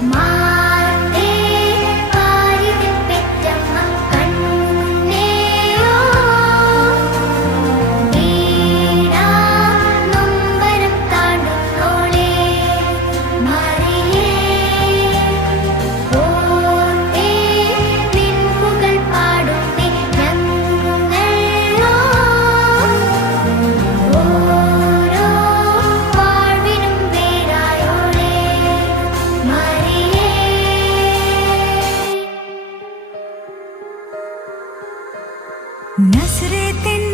my नसरे तेन